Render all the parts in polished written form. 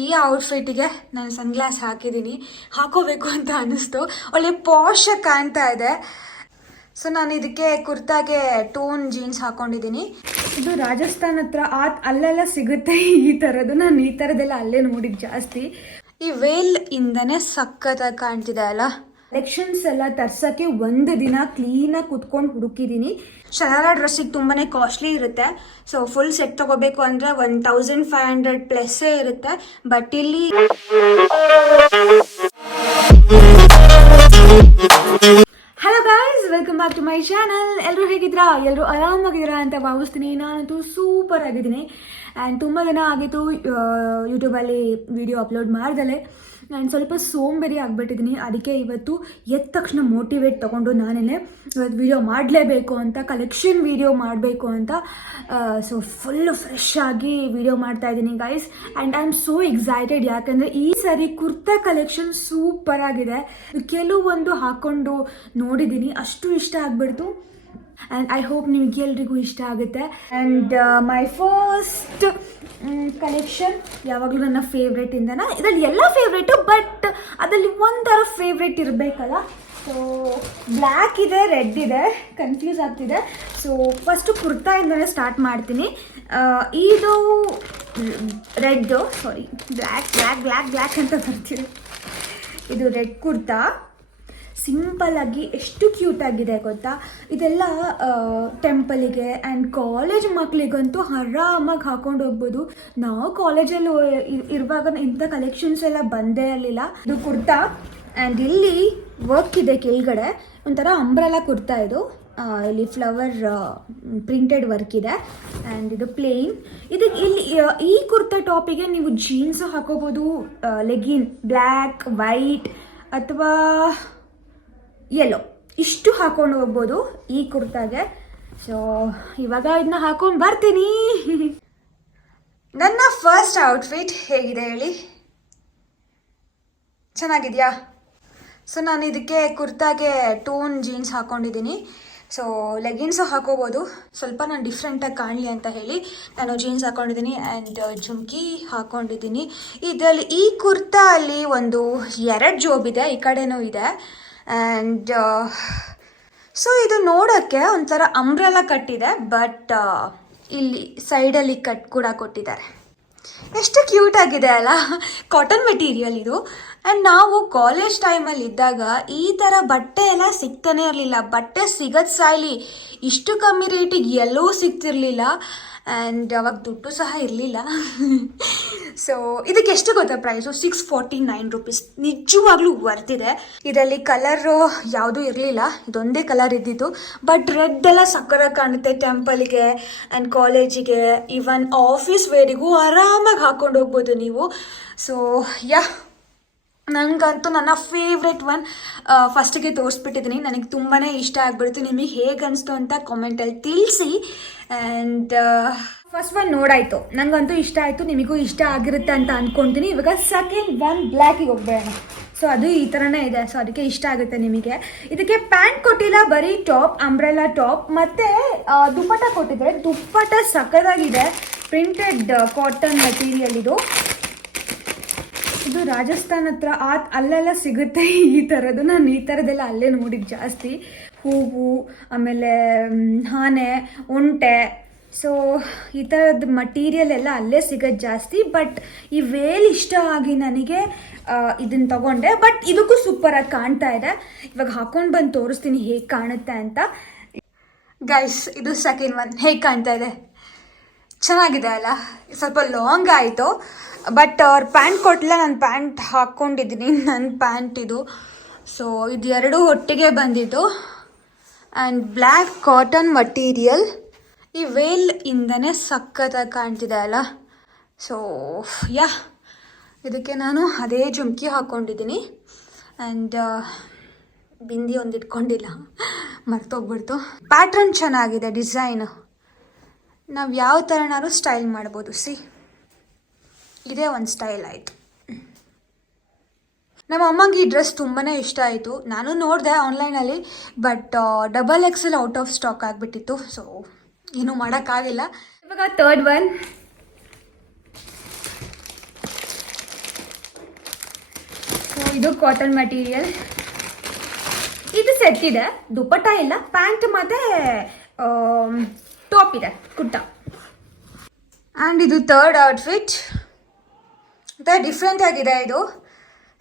ಈ ಔಟ್ಫಿಟ್ಗೆ ನಾನು ಸನ್ಗ್ಲಾಸ್ ಹಾಕಿದ್ದೀನಿ, ಹಾಕೋಬೇಕು ಅಂತ ಅನ್ನಿಸ್ತು. ಒಳ್ಳೆ ಪಾಶ್ ಕಾಣ್ತಾ ಇದೆ. ಸೊ ನಾನು ಇದಕ್ಕೆ ಕುರ್ತಾಗೆ ಟೋನ್ ಜೀನ್ಸ್ ಹಾಕೊಂಡಿದ್ದೀನಿ. ಇದು ರಾಜಸ್ಥಾನ್ ಹತ್ರ ಅಲ್ಲೆಲ್ಲ ಸಿಗುತ್ತೆ ಈ ಥರದ್ದು. ನಾನು ಈ ಥರದ್ದೆಲ್ಲ ಅಲ್ಲೇ ನೋಡಿದ್ದು ಜಾಸ್ತಿ. ಈ ವೇಲ್ ಇಂದನೇ ಸಖತ್ತಾಗಿ ಕಾಣ್ತಿದೆ ಅಲ್ಲ. ಕಲೆಕ್ಷನ್ಸ್ ಎಲ್ಲ ತರ್ಸೋಕ್ಕೆ ಒಂದು ದಿನ ಕ್ಲೀನಾಗಿ ಕುತ್ಕೊಂಡು ಹುಡುಕಿದ್ದೀನಿ. ಶರಾರ ಡ್ರೆಸ್ಸಿಗೆ ತುಂಬಾ ಕಾಸ್ಟ್ಲಿ ಇರುತ್ತೆ. ಸೊ ಫುಲ್ ಸೆಟ್ ತೊಗೋಬೇಕು ಅಂದರೆ 1500 ಪ್ಲಸ್ಸೇ ಇರುತ್ತೆ. ಬಟ್ ಇಲ್ಲಿ hello guys, welcome back to my channel. ಎಲ್ಲರೂ ಹೇಗಿದ್ರಾ? ಎಲ್ಲರೂ ಆರಾಮಾಗಿದ್ದೀರಾ ಅಂತ ಭಾವಿಸ್ತೀನಿ. ನಾನಂತೂ ಸೂಪರ್ ಆಗಿದ್ದೀನಿ. ಆ್ಯಂಡ್ ತುಂಬ ದಿನ ಆಗಿತ್ತು ಯೂಟ್ಯೂಬಲ್ಲಿ ವಿಡಿಯೋ ಅಪ್ಲೋಡ್ ಮಾಡ್ದಲೆ. ನಾನು ಸ್ವಲ್ಪ ಸೋಂಬೇರಿ ಆಗಿಬಿಟ್ಟಿದ್ದೀನಿ. ಅದಕ್ಕೆ ಇವತ್ತು ಎದ್ದ ತಕ್ಷಣ ಮೋಟಿವೇಟ್ ತೊಗೊಂಡು ನಾನೇ ಇವತ್ತು ವಿಡಿಯೋ ಮಾಡಲೇಬೇಕು ಅಂತ, ಕಲೆಕ್ಷನ್ ವಿಡಿಯೋ ಮಾಡಬೇಕು ಅಂತ ಸೊ ಫುಲ್ಲು ಫ್ರೆಶ್ ಆಗಿ ವಿಡಿಯೋ ಮಾಡ್ತಾಯಿದ್ದೀನಿ guys. And I am so excited. ಯಾಕಂದರೆ ಈ ಸಾರಿ ಕುರ್ತಾ ಕಲೆಕ್ಷನ್ ಸೂಪರ್ ಆಗಿದೆ. ಕೆಲವೊಂದು ಹಾಕ್ಕೊಂಡು ನೋಡಿದ್ದೀನಿ, ಅಷ್ಟು ಇಷ್ಟ ಆಗಿಬಿಡ್ತು. ಆ್ಯಂಡ್ ಐ ಹೋಪ್ ನಿಮಗೆಲ್ರಿಗೂ ಇಷ್ಟ ಆಗುತ್ತೆ. ಆ್ಯಂಡ್ ಮೈ ಫಸ್ಟ್ ಕಲೆಕ್ಷನ್ ಯಾವಾಗಲೂ ನನ್ನ ಫೇವ್ರೇಟಿಂದನ. ಇದರಲ್ಲಿ ಎಲ್ಲ ಫೇವ್ರೇಟು, ಬಟ್ ಅದರಲ್ಲಿ ಒಂಥರ ಫೇವ್ರೇಟ್ ಇರಬೇಕಲ್ಲ. ಸೊ ಬ್ಲ್ಯಾಕ್ ಇದೆ, ರೆಡ್ ಇದೆ, ಕನ್ಫ್ಯೂಸ್ ಆಗ್ತಿದೆ. ಸೊ ಫಸ್ಟು ಕುರ್ತಾಯಿಂದನೇ ಸ್ಟಾರ್ಟ್ ಮಾಡ್ತೀನಿ. ಇದು ರೆಡ್ಡು, ಸಾರಿ ಬ್ಲ್ಯಾಕ್ ಬ್ಲ್ಯಾಕ್ ಬ್ಲ್ಯಾಕ್ ಬ್ಲ್ಯಾಕ್ ಅಂತ ಬರ್ತಿದೆ. ಇದು ರೆಡ್ ಕುರ್ತಾ, ಸಿಂಪಲ್ ಆಗಿ ಎಷ್ಟು ಕ್ಯೂಟ್ ಆಗಿದೆ ಗೊತ್ತಾ. ಇದೆಲ್ಲ ಟೆಂಪಲಿಗೆ ಆ್ಯಂಡ್ ಕಾಲೇಜ್ ಮಕ್ಕಳಿಗಂತೂ ಆರಾಮಾಗಿ ಹಾಕೊಂಡು ಹೋಗ್ಬೋದು. ನಾವು ಕಾಲೇಜಲ್ಲಿ ಇರುವಾಗ ಇಂಥ ಕಲೆಕ್ಷನ್ಸ್ ಎಲ್ಲ ಬಂದೇ ಇರಲಿಲ್ಲ. ಇದು ಕುರ್ತಾ ಆ್ಯಂಡ್ ಇಲ್ಲಿ ವರ್ಕ್ ಇದೆ ಕೆಳಗಡೆ, ಒಂಥರ ಅಂಬ್ರೆಲಾ ಕುರ್ತಾ ಇದು. ಇಲ್ಲಿ ಫ್ಲವರ್ ಪ್ರಿಂಟೆಡ್ ವರ್ಕ್ ಇದೆ. ಆ್ಯಂಡ್ ಇದು ಪ್ಲೇನ್. ಇದಕ್ಕೆ ಇಲ್ಲಿ ಈ ಕುರ್ತಾ ಟಾಪಿಗೆ ನೀವು ಜೀನ್ಸು ಹಾಕೋಬೋದು, ಲೆಗಿನ್ ಬ್ಲ್ಯಾಕ್, ವೈಟ್ ಅಥವಾ ಯೆಲ್ಲೋ ಇಷ್ಟು ಹಾಕೊಂಡು ಹೋಗ್ಬೋದು ಈ ಕುರ್ತಾಗೆ. ಸೊ ಇವಾಗ ಇದನ್ನ ಹಾಕೊಂಡು ಬರ್ತೀನಿ. ನನ್ನ ಫಸ್ಟ್ ಔಟ್ಫಿಟ್ ಹೇಗಿದೆ ಹೇಳಿ? ಚೆನ್ನಾಗಿದೆಯಾ? ಸೊ ನಾನು ಇದಕ್ಕೆ ಕುರ್ತಾಗೆ ಟೋನ್ ಜೀನ್ಸ್ ಹಾಕ್ಕೊಂಡಿದ್ದೀನಿ. ಸೊ ಲೆಗಿನ್ಸು ಹಾಕೋಬೋದು. ಸ್ವಲ್ಪ ನಾನು ಡಿಫ್ರೆಂಟಾಗಿ ಕಾಣಲಿ ಅಂತ ಹೇಳಿ ನಾನು ಜೀನ್ಸ್ ಹಾಕ್ಕೊಂಡಿದ್ದೀನಿ ಆ್ಯಂಡ್ ಜುಮ್ಕಿ ಹಾಕ್ಕೊಂಡಿದ್ದೀನಿ. ಇದರಲ್ಲಿ ಈ ಕುರ್ತಾ ಅಲ್ಲಿ ಒಂದು 2 ಜೋಬ್ ಇದೆ, ಈ ಕಡೆನೂ ಇದೆ. ಆ್ಯಂಡ್ ಸೊ ಇದು ನೋಡೋಕ್ಕೆ ಒಂಥರ ಅಂಬ್ರೆಲಾ ಕಟ್ಟಿದೆ, ಬಟ್ ಇಲ್ಲಿ ಸೈಡಲ್ಲಿ ಕಟ್ ಕೂಡ ಕೊಟ್ಟಿದ್ದಾರೆ. ಎಷ್ಟು ಕ್ಯೂಟ್ ಆಗಿದೆ ಅಲ್ಲ. ಕಾಟನ್ ಮೆಟೀರಿಯಲ್ ಇದು. ಆ್ಯಂಡ್ ನಾವು ಕಾಲೇಜ್ ಟೈಮಲ್ಲಿ ಇದ್ದಾಗ ಈ ಥರ ಬಟ್ಟೆ ಎಲ್ಲ ಸಿಗ್ತಾನೆ ಇರಲಿಲ್ಲ. ಬಟ್ಟೆ ಸಿಗೋದು ಸಾಯ್ಲಿ, ಇಷ್ಟು ಕಮ್ಮಿ ರೇಟಿಗೆ ಎಲ್ಲೂ ಸಿಗ್ತಿರ್ಲಿಲ್ಲ. ಆ್ಯಂಡ್ ಅವಾಗ ದುಡ್ಡು ಸಹ ಇರಲಿಲ್ಲ. ಸೊ ಇದಕ್ಕೆ ಎಷ್ಟು ಗೊತ್ತಾ ಪ್ರೈಸು? 649 ರುಪೀಸ್. ನಿಜವಾಗ್ಲೂ ವರ್ತಿದೆ. ಇದರಲ್ಲಿ ಕಲರು ಯಾವುದೂ ಇರಲಿಲ್ಲ, ಇದೊಂದೇ ಕಲರ್ ಇದ್ದಿದ್ದು. ಬಟ್ ರೆಡ್ ಎಲ್ಲ ಸಕ್ಕತ್ತಾಗಿ ಕಾಣುತ್ತೆ ಟೆಂಪಲ್ಗೆ ಆ್ಯಂಡ್ ಕಾಲೇಜಿಗೆ, ಈವನ್ ಆಫೀಸ್ ವೇರಿಗೂ ಆರಾಮಾಗಿ ಹಾಕ್ಕೊಂಡು ಹೋಗ್ಬೋದು ನೀವು. ಸೊ ನನಗಂತೂ ನನ್ನ ಫೇವ್ರೆಟ್ ಒನ್ ಫಸ್ಟಿಗೆ ತೋರಿಸ್ಬಿಟ್ಟಿದ್ದೀನಿ. ನನಗೆ ತುಂಬಾ ಇಷ್ಟ ಆಗಿಬಿಡ್ತು. ನಿಮಗೆ ಹೇಗೆ ಅನಿಸ್ತು ಅಂತ ಕಾಮೆಂಟಲ್ಲಿ ತಿಳಿಸಿ. ಆ್ಯಂಡ್ ಫಸ್ಟ್ ಒನ್ ನೋಡಾಯಿತು, ನನಗಂತೂ ಇಷ್ಟ ಆಯಿತು, ನಿಮಗೂ ಇಷ್ಟ ಆಗಿರುತ್ತೆ ಅಂತ ಅಂದ್ಕೊಳ್ತೀನಿ. ಇವಾಗ ಸೆಕೆಂಡ್ ಒನ್ ಬ್ಲ್ಯಾಕಿಗೆ ಹೋಗ್ಬೇಡ. ಸೊ ಅದು ಈ ಥರನೇ ಇದೆ. ಸೊ ಅದಕ್ಕೆ ಇಷ್ಟ ಆಗುತ್ತೆ ನಿಮಗೆ. ಇದಕ್ಕೆ ಪ್ಯಾಂಟ್ ಕೊಟ್ಟಿಲ್ಲ, ಬರೀ ಟಾಪ್, ಅಂಬ್ರೆಲಾ ಟಾಪ್, ಮತ್ತು ದುಪ್ಪಟ್ಟ ಕೊಟ್ಟಿದ್ದಾರೆ. ದುಪ್ಪಟ್ಟ ಸಕ್ಕತ್ತಾಗಿದೆ, ಪ್ರಿಂಟೆಡ್ ಕಾಟನ್ ಮೆಟೀರಿಯಲ್ ಇದು. ಇದು ರಾಜಸ್ಥಾನ್ ಹತ್ರ ಅಲ್ಲೆಲ್ಲ ಸಿಗುತ್ತೆ ಈ ಥರದ್ದು. ನಾನು ಈ ಥರದ್ದೆಲ್ಲ ಅಲ್ಲೇ ನೋಡಿದ್ದು ಜಾಸ್ತಿ. ಹೂವು, ಆಮೇಲೆ ಆನೆ, ಒಂಟೆ, ಸೊ ಈ ಥರದ್ದು ಮಟೀರಿಯಲ್ ಎಲ್ಲ ಅಲ್ಲೇ ಸಿಗೋದು ಜಾಸ್ತಿ. ಬಟ್ ಈ ವೇಲ್ ಇಷ್ಟ ಆಗಿ ನನಗೆ ಇದನ್ನು ತಗೊಂಡೆ. ಬಟ್ ಇದಕ್ಕೂ ಸೂಪರಾಗಿ ಕಾಣ್ತಾ ಇದೆ. ಇವಾಗ ಹಾಕೊಂಡು ಬಂದು ತೋರಿಸ್ತೀನಿ ಹೇಗೆ ಕಾಣುತ್ತೆ ಅಂತ. ಗೈಸ್, ಇದು ಸೆಕೆಂಡ್ ಒನ್. ಹೇಗೆ ಕಾಣ್ತಾ ಇದೆ? ಚೆನ್ನಾಗಿದೆ ಅಲ್ಲ? ಸ್ವಲ್ಪ ಲಾಂಗ್ ಆಯಿತು, ಬಟ್ ಅವ್ರು ಪ್ಯಾಂಟ್ ಕೊಟ್ಟಲ್ಲ, ನಾನು ಪ್ಯಾಂಟ್ ಹಾಕ್ಕೊಂಡಿದ್ದೀನಿ. ನನ್ನ ಪ್ಯಾಂಟ್ ಇದು. ಸೊ ಇದು 2 ಒಟ್ಟಿಗೆ ಬಂದಿದ್ದು. And black cotton material. ಈ ವೇಲ್ ಇಂದನೇ ಸಖತ್ತಾಗಿ ಕಾಣ್ತಿದೆ ಅಲ್ಲ. ಸೊ ಇದಕ್ಕೆ ನಾನು ಅದೇ ಜುಮ್ಕಿ ಹಾಕ್ಕೊಂಡಿದ್ದೀನಿ. ಆ್ಯಂಡ್ ಬಿಂದಿ ಒಂದು ಇಟ್ಕೊಂಡಿಲ್ಲ, ಮರ್ತೋಗ್ಬಿಡ್ತು. ಪ್ಯಾಟ್ರನ್ ಚೆನ್ನಾಗಿದೆ, ಡಿಸೈನು ನಾವು ಯಾವ ಥರನಾದ್ರು ಸ್ಟೈಲ್ ಮಾಡ್ಬೋದು. ಇದೇ ಒಂದು ಸ್ಟೈಲ್ ಆಯಿತು. ನಮ್ಮ ಅಮ್ಮಂಗೆ ಈ ಡ್ರೆಸ್ ತುಂಬಾ ಇಷ್ಟ ಆಯಿತು. ನಾನು ನೋಡಿದೆ ಆನ್ಲೈನಲ್ಲಿ, but XXL out of stock ಆಗಿಬಿಟ್ಟಿತ್ತು. ಸೊ ಏನೂ ಮಾಡೋಕ್ಕಾಗಿಲ್ಲ. ಇವಾಗ ಥರ್ಡ್ ಒನ್ ಇದು ಕಾಟನ್ ಮಟೀರಿಯಲ್. ಇದು ಸೆಟ್ ಇದೆ, ದುಪ್ಪಟ್ಟ ಇಲ್ಲ, ಪ್ಯಾಂಟ್ ಮತ್ತು ಟಾಪ್ ಇದೆ, ಕುರ್ತಾ. ಆ್ಯಂಡ್ ಇದು ಥರ್ಡ್ ಔಟ್ಫಿಟ್. ಒಂಥರ ಡಿಫ್ರೆಂಟ್ ಆಗಿದೆ ಇದು.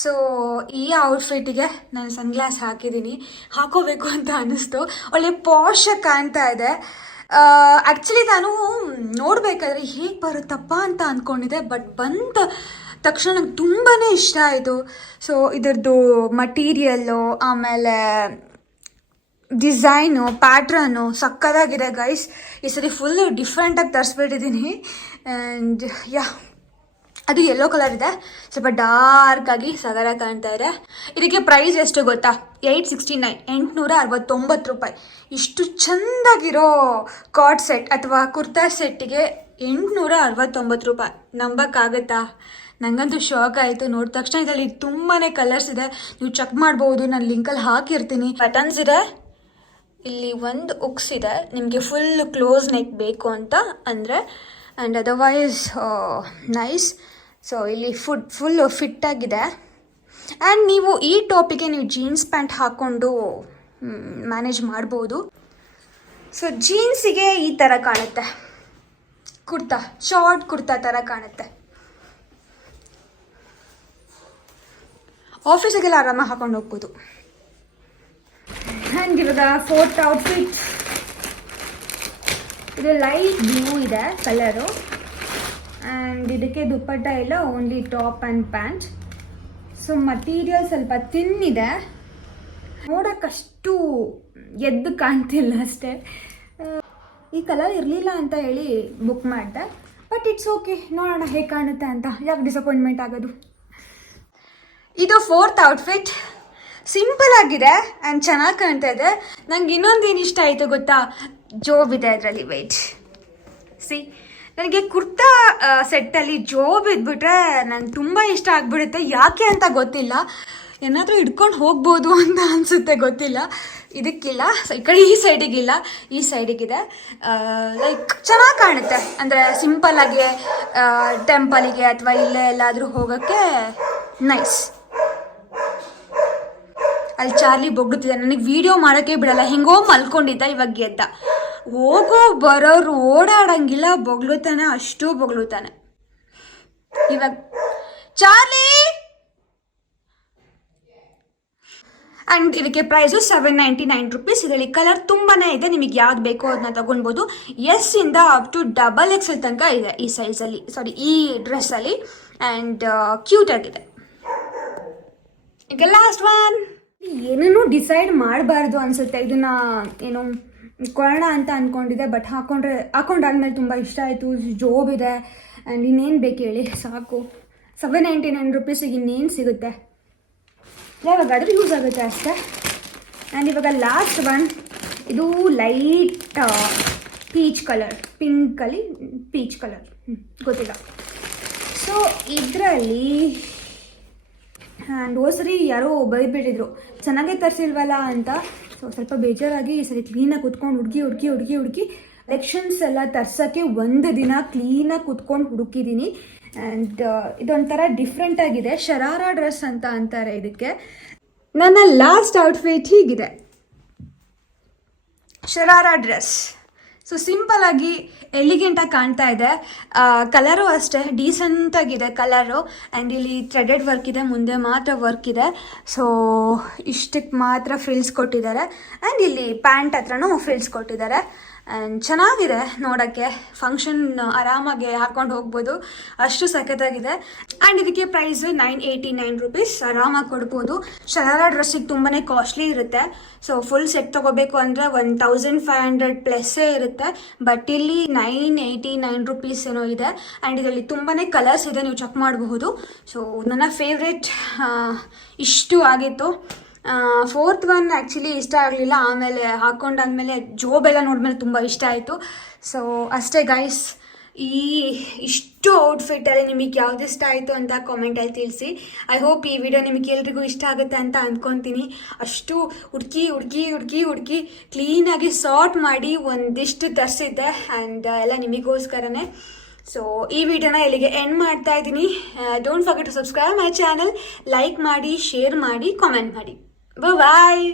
ಸೊ ಈ ಔಟ್ಫಿಟ್ಟಿಗೆ ನಾನು ಸನ್ಗ್ಲಾಸ್ ಹಾಕಿದ್ದೀನಿ, ಹಾಕೋಬೇಕು ಅಂತ ಅನ್ನಿಸ್ತು. ಒಳ್ಳೆ ಪಾಶ್ ಕಾಣ್ತಾ ಇದೆ. ಆ್ಯಕ್ಚುಲಿ ನಾನು ನೋಡಬೇಕಾದ್ರೆ ಹೇಗೆ ಬರುತ್ತಪ್ಪ ಅಂತ ಅಂದ್ಕೊಂಡಿದ್ದೆ, ಬಟ್ ಬಂದ ತಕ್ಷಣ ನಂಗೆ ತುಂಬಾ ಇಷ್ಟ ಆಯಿತು. ಸೊ ಇದರದ್ದು ಮಟೀರಿಯಲ್ಲು, ಆಮೇಲೆ ಡಿಸೈನು, ಪ್ಯಾಟ್ರನ್ನು ಸಕ್ಕತ್ತಾಗಿದೆ ಗೈಸ್. ಈ ಸರಿ ಫುಲ್ಲು ಡಿಫ್ರೆಂಟಾಗಿ ತರಿಸ್ಬಿಟ್ಟಿದ್ದೀನಿ. ಆ್ಯಂಡ್ ಯಾ, ಅದು ಯೆಲ್ಲೋ ಕಲರ್ ಇದೆ, ಸ್ವಲ್ಪ ಡಾರ್ಕಾಗಿ ಸಗರ ಕಾಣ್ತಾ ಇದೆ. ಇದಕ್ಕೆ ಪ್ರೈಸ್ ಎಷ್ಟು ಗೊತ್ತಾ? 869, 869 ರೂಪಾಯಿ. ಇಷ್ಟು ಚೆಂದಾಗಿರೋ ಕಾರ್ಡ್ ಸೆಟ್ ಅಥವಾ ಕುರ್ತಾ ಸೆಟ್ಟಿಗೆ 869 ರೂಪಾಯಿ. ನಂಬಕ್ಕಾಗತ್ತಾ? ನನಗಂತೂ ಶಾಕ್ ಆಯಿತು ನೋಡಿದ ತಕ್ಷಣ. ಇದರಲ್ಲಿ ತುಂಬಾ ಕಲರ್ಸ್ ಇದೆ, ನೀವು ಚೆಕ್ ಮಾಡ್ಬೋದು, ನಾನು ಲಿಂಕಲ್ಲಿ ಹಾಕಿರ್ತೀನಿ. ಬಟನ್ಸ್ ಇದೆ, ಇಲ್ಲಿ ಒಂದು ಉಕ್ಸ್ ಇದೆ, ನಿಮಗೆ ಫುಲ್ ಕ್ಲೋಸ್ ನೆಕ್ ಬೇಕು ಅಂತ ಅಂದರೆ. And otherwise nice. ಸೊ ಇಲ್ಲಿ ಫುಲ್ಲು ಫಿಟ್ಟಾಗಿದೆ. ಆ್ಯಂಡ್ ನೀವು ಈ ಟಾಪಿಗೆ ನೀವು ಜೀನ್ಸ್ ಪ್ಯಾಂಟ್ ಹಾಕ್ಕೊಂಡು ಮ್ಯಾನೇಜ್ ಮಾಡ್ಬೋದು. ಸೊ ಜೀನ್ಸಿಗೆ ಈ ಥರ ಕಾಣುತ್ತೆ ಕುರ್ತಾ, ಶಾರ್ಟ್ ಕುರ್ತಾ ಥರ ಕಾಣುತ್ತೆ. ಆಫೀಸಿಗೆಲ್ಲ ಆರಾಮಾಗಿ ಹಾಕೊಂಡು ಹೋಗ್ಬೋದು. ಆ್ಯಂಡ್ ಇವಾಗ ಫೋರ್ತ್ ಔಟ್ಫಿಟ್. ಇದು ಲೈಟ್ ಬ್ಲೂ ಇದೆ ಕಲರು. ಆ್ಯಂಡ್ ಇದಕ್ಕೆ ದುಪ್ಪಟ್ಟ ಇಲ್ಲ, only top and pant. So material ಸ್ವಲ್ಪ ತಿನ್ನಿದೆ, ನೋಡೋಕ್ಕಷ್ಟು ಎದ್ದು ಕಾಣ್ತಿಲ್ಲ ಅಷ್ಟೇ. ಈ ಕಲರ್ ಇರಲಿಲ್ಲ ಅಂತ ಹೇಳಿ ಬುಕ್ ಮಾಡಿದೆ, ಬಟ್ ಇಟ್ಸ್ ಓಕೆ, ನೋಡೋಣ ಹೇಗೆ ಕಾಣುತ್ತೆ ಅಂತ. ಯಾಕೆ ಡಿಸಪಾಯಿಂಟ್ಮೆಂಟ್ ಆಗೋದು. ಇದು ಫೋರ್ತ್ ಔಟ್ಫಿಟ್. ಸಿಂಪಲ್ ಆಗಿದೆ ಆ್ಯಂಡ್ ಚೆನ್ನಾಗಿ ಕಾಣ್ತಾ ಇದೆ. ನಂಗೆ ಇನ್ನೊಂದೇನು ಇಷ್ಟ ಆಯಿತು ಗೊತ್ತಾ? ಜೋಬ್ ಇದೆ ಅದರಲ್ಲಿ. ವೆಯ್ಟ್, ಸಿ, ನನಗೆ ಕುರ್ತಾ ಸೆಟ್ಟಲ್ಲಿ ಜೋಬ್ ಇದ್ಬಿಟ್ರೆ ನಂಗೆ ತುಂಬ ಇಷ್ಟ ಆಗಿಬಿಡುತ್ತೆ. ಯಾಕೆ ಅಂತ ಗೊತ್ತಿಲ್ಲ, ಏನಾದರೂ ಹಿಡ್ಕೊಂಡು ಹೋಗ್ಬೋದು ಅಂತ ಅನಿಸುತ್ತೆ, ಗೊತ್ತಿಲ್ಲ. ಇದಕ್ಕಿಲ್ಲ, ಈ ಕಡೆ ಈ ಸೈಡಿಗಿಲ್ಲ, ಈ ಸೈಡಿಗಿದೆ. ಲೈಕ್ ಚೆನ್ನಾಗಿ ಕಾಣುತ್ತೆ, ಅಂದರೆ ಸಿಂಪಲ್ಲಾಗಿ ಟೆಂಪಲಿಗೆ ಅಥವಾ ಇಲ್ಲೇ ಎಲ್ಲಾದರೂ ಹೋಗೋಕ್ಕೆ ನೈಸ್. ಅಲ್ಲಿ ಚಾರ್ಲಿ ಬೊಗ್ಳುತ್ತಿದ್ದ, ನನಗೆ ವಿಡಿಯೋ ಮಾಡೋಕ್ಕೆ ಬಿಡಲ್ಲ, ಹೆಂಗೋ ಮಲ್ಕೊಂಡಿದ್ದ, ಇವಾಗ ಗೆದ್ದ. ಹೋಗೋ ಬರೋರು ಓಡಾಡಂಗಿಲ್ಲ, ಬೊಗ್ಳುತ್ತಾನೆ, ಅಷ್ಟು ಬೊಗ್ಳುತ್ತಾನೆ. ಇವಾಗ ಚಾರ್ಲಿ. ಆ್ಯಂಡ್ ಇದಕ್ಕೆ ಪ್ರೈಸು 799 ರೂಪೀಸ್. ಇದರಲ್ಲಿ ಕಲರ್ ತುಂಬಾ ಇದೆ, ನಿಮಗೆ ಯಾವ್ದು ಬೇಕೋ ಅದನ್ನ ತೊಗೊಳ್ಬೋದು. ಎಸ್ ಇಂದ ಅಪ್ ಟು XXL ತನಕ ಇದೆ ಈ ಸೈಜಲ್ಲಿ, ಸಾರಿ ಈ ಡ್ರೆಸ್ಸಲ್ಲಿ. ಆ್ಯಂಡ್ ಕ್ಯೂಟ್ ಆಗಿದೆ. ಈಗ ಲಾಸ್ಟ್ ಒನ್. ಏನೂ ಡಿಸೈಡ್ ಮಾಡಬಾರ್ದು ಅನಿಸುತ್ತೆ. ಇದನ್ನ ಏನೋ ಕೊಳ್ಳೋಣ ಅಂತ ಅಂದ್ಕೊಂಡಿದ್ದೆ, ಬಟ್ ಹಾಕೊಂಡಾದ್ಮೇಲೆ ತುಂಬ ಇಷ್ಟ ಆಯಿತು. ಜೋಬ್ ಇದೆ ಆ್ಯಂಡ್ ಇನ್ನೇನು ಬೇಕು ಹೇಳಿ, ಸಾಕು. 799 ರೂಪೀಸಿಗೆ ಇನ್ನೇನು ಸಿಗುತ್ತೆ, ಯಾವಾಗಾದರೂ ಯೂಸ್ ಆಗುತ್ತೆ ಅಷ್ಟೇ. ಆ್ಯಂಡ್ ಇವಾಗ ಲಾಸ್ಟ್ ಒನ್. ಇದು ಲೈಟ್ ಪೀಚ್ ಕಲರ್, ಪಿಂಕಲ್ಲಿ ಪೀಚ್ ಕಲರ್, ಗೊತ್ತಿಲ್ಲ. ಸೊ ಇದರಲ್ಲಿ ಆ್ಯಂಡ್ ಸರಿ ಯಾರೋ ಬೈದ್ಬಿಟ್ಟಿದ್ರು ಚೆನ್ನಾಗೇ ತರಿಸಿಲ್ವಲ್ಲ ಅಂತ. ಸೊ ಸ್ವಲ್ಪ ಬೇಜಾರಾಗಿ ಈ ಸರಿ ಕ್ಲೀನಾಗಿ ಕುತ್ಕೊಂಡು ಹುಡುಕಿ ಕಲೆಕ್ಷನ್ಸ್ ಎಲ್ಲ ತರ್ಸೋಕ್ಕೆ ಒಂದು ದಿನ ಕ್ಲೀನಾಗಿ ಕುತ್ಕೊಂಡು ಹುಡುಕಿದ್ದೀನಿ. ಆ್ಯಂಡ್ ಇದೊಂಥರ ಡಿಫ್ರೆಂಟಾಗಿದೆ, ಶರಾರಾ ಡ್ರೆಸ್ ಅಂತ ಅಂತಾರೆ ಇದಕ್ಕೆ. ನನ್ನ ಲಾಸ್ಟ್ ಔಟ್ಫಿಟ್ ಹೀಗಿದೆ, ಶರಾರಾ ಡ್ರೆಸ್. ಸೊ ಸಿಂಪಲ್ಲಾಗಿ ಎಲಿಗೆಂಟಾಗಿ ಕಾಣ್ತಾ ಇದೆ. ಕಲರು ಅಷ್ಟೇ ಡೀಸೆಂಟಾಗಿದೆ ಕಲರು. ಆ್ಯಂಡ್ ಇಲ್ಲಿ ಥ್ರೆಡೆಡ್ ವರ್ಕ್ ಇದೆ, ಮುಂದೆ ಮಾತ್ರ ವರ್ಕ್ ಇದೆ. ಸೊ ಇಷ್ಟಕ್ಕೆ ಮಾತ್ರ ಫ್ರಿಲ್ಸ್ ಕೊಟ್ಟಿದ್ದಾರೆ. ಆ್ಯಂಡ್ ಇಲ್ಲಿ ಪ್ಯಾಂಟ್ ಹತ್ರನೂ ಫ್ರಿಲ್ಸ್ ಕೊಟ್ಟಿದ್ದಾರೆ. ಆ್ಯಂಡ್ ಚೆನ್ನಾಗಿದೆ ನೋಡೋಕ್ಕೆ, ಫಂಕ್ಷನ್ ಆರಾಮಾಗಿ ಹಾಕ್ಕೊಂಡು ಹೋಗ್ಬೋದು, ಅಷ್ಟು ಸಖತ್ತಾಗಿದೆ. ಆ್ಯಂಡ್ ಇದಕ್ಕೆ ಪ್ರೈಸು 989 ರೂಪೀಸ್, ಆರಾಮಾಗಿ ಕೊಡ್ಬೋದು. ಶರಾರಾ ಡ್ರೆಸ್ಸಿಗೆ ತುಂಬಾ ಕಾಸ್ಟ್ಲಿ ಇರುತ್ತೆ. ಸೊ ಫುಲ್ ಸೆಟ್ ತೊಗೋಬೇಕು ಅಂದರೆ 1500 ಪ್ಲಸ್ಸೇ ಇರುತ್ತೆ. ಬಟ್ ಇಲ್ಲಿ 989 ರೂಪೀಸ್ ಏನೋ ಇದೆ. ಆ್ಯಂಡ್ ಇದರಲ್ಲಿ ತುಂಬಾ ಕಲರ್ಸ್ ಇದೆ, ನೀವು ಚೆಕ್ ಮಾಡಬಹುದು. ಸೊ ನನ್ನ ಫೇವ್ರೆಟ್ ಇಷ್ಟು ಆಗಿತ್ತು. ಫೋರ್ತ್ ಒನ್ ಆ್ಯಕ್ಚುಲಿ ಇಷ್ಟ ಆಗಲಿಲ್ಲ, ಆಮೇಲೆ ಹಾಕ್ಕೊಂಡಾದ್ಮೇಲೆ ಜೋಬೆಲ್ಲ ನೋಡಿದ್ಮೇಲೆ ತುಂಬ ಇಷ್ಟ ಆಯಿತು. ಸೊ ಅಷ್ಟೇ ಗೈಸ್, ಇಷ್ಟು ಔಟ್ಫಿಟ್ಟಲ್ಲಿ ನಿಮಗೆ ಯಾವ್ದು ಇಷ್ಟ ಆಯಿತು ಅಂತ ಕಾಮೆಂಟಲ್ಲಿ ತಿಳಿಸಿ. ಐ ಹೋಪ್ ಈ ವಿಡಿಯೋ ನಿಮಗೆ ಎಲ್ರಿಗೂ ಇಷ್ಟ ಆಗುತ್ತೆ ಅಂತ ಅಂದ್ಕೊತೀನಿ. ಅಷ್ಟು ಹುಡುಕಿ ಕ್ಲೀನಾಗಿ ಸಾರ್ಟ್ ಮಾಡಿ ಒಂದಿಷ್ಟು ತರಿಸಿದ್ದೆ. ಆ್ಯಂಡ್ ಎಲ್ಲ ನಿಮಗೋಸ್ಕರನೇ. ಸೊ ಈ ವಿಡಿಯೋನ ಇಲ್ಲಿಗೆ ಎಂಡ್ ಮಾಡ್ತಾ ಇದ್ದೀನಿ. Don't forget to subscribe my channel. Like ಮಾಡಿ, ಶೇರ್ ಮಾಡಿ, ಕಾಮೆಂಟ್ ಮಾಡಿ. ಬಾಯ್.